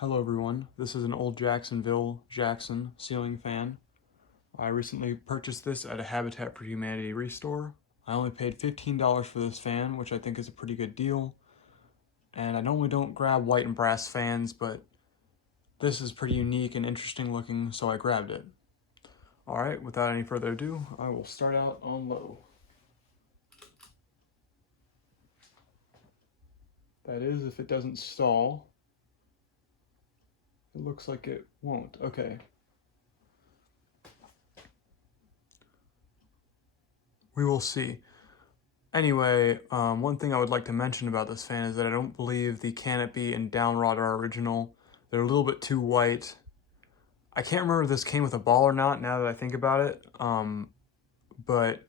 Hello everyone, this is an Old Jacksonville Jackson ceiling fan. I recently purchased this at a Habitat for Humanity restore. I only paid $15 for this fan, which I think is a pretty good deal. And I normally don't grab white and brass fans, but this is pretty unique and interesting looking, so I grabbed it. Alright, without any further ado, I will start out on low. That is, if it doesn't stall. It looks like it won't. Okay. We will see. Anyway, one thing I would like to mention about this fan is that I don't believe the canopy and downrod are original. They're a little bit too white. I can't remember if this came with a ball or not now that I think about it, but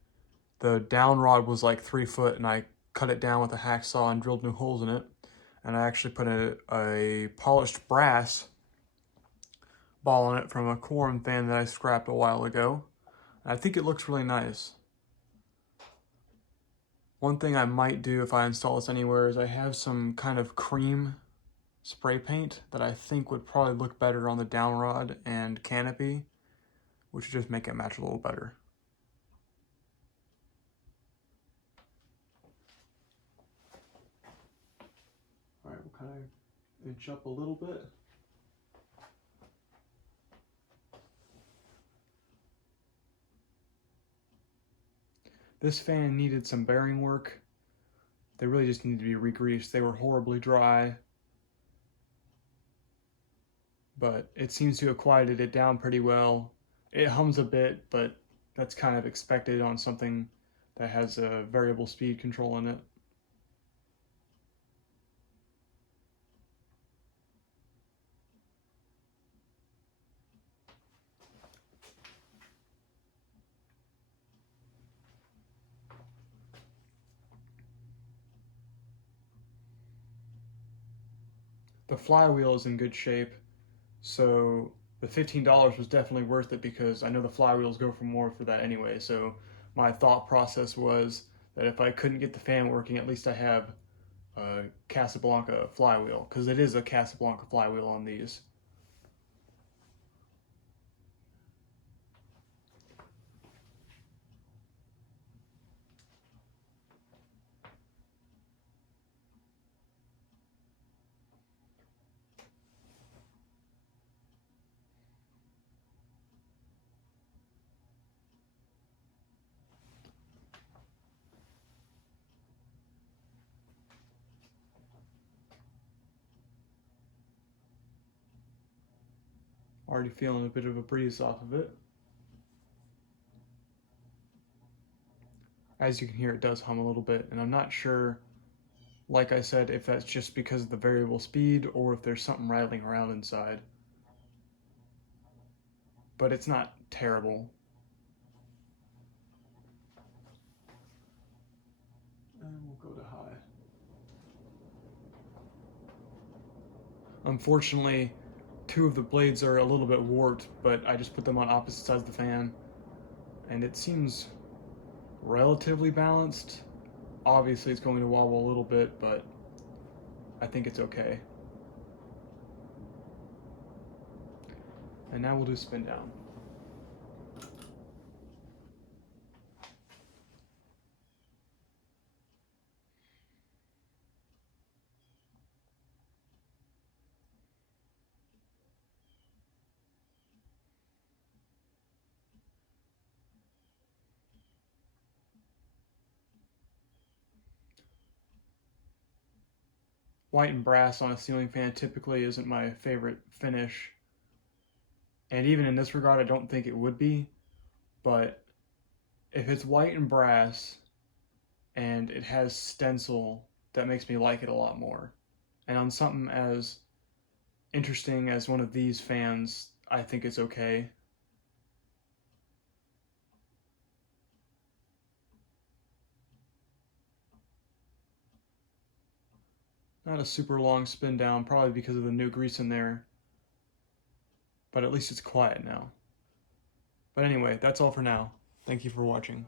the downrod was like 3 foot and I cut it down with a hacksaw and drilled new holes in it. And I actually put a polished brass ball on it from a quorum fan that I scrapped a while ago. And I think it looks really nice. One thing I might do if I install this anywhere is I have some kind of cream spray paint that I think would probably look better on the downrod and canopy, which would just make it match a little better. All right, we'll kind of inch up a little bit. This fan needed some bearing work. They really just needed to be re-greased. They were horribly dry, but it seems to have quieted it down pretty well. It hums a bit, but that's kind of expected on something that has a variable speed control in it. The flywheel is in good shape, so the $15 was definitely worth it because I know the flywheels go for more for that anyway. So my thought process was that if I couldn't get the fan working, at least I have a Casablanca flywheel, because it is a Casablanca flywheel on these. Already feeling a bit of a breeze off of it. As you can hear, it does hum a little bit, and I'm not sure, like I said, if that's just because of the variable speed or if there's something rattling around inside. But it's not terrible. And we'll go to high. Unfortunately, 2 of the blades are a little bit warped, but I just put them on opposite sides of the fan, and it seems relatively balanced. Obviously it's going to wobble a little bit, but I think it's okay. And now we'll do spin down. White and brass on a ceiling fan typically isn't my favorite finish. And even in this regard, I don't think it would be. But if it's white and brass and it has stencil, that makes me like it a lot more. And on something as interesting as one of these fans, I think it's okay. Not a super long spin down, probably because of the new grease in there. But at least it's quiet now. But anyway, that's all for now. Thank you for watching.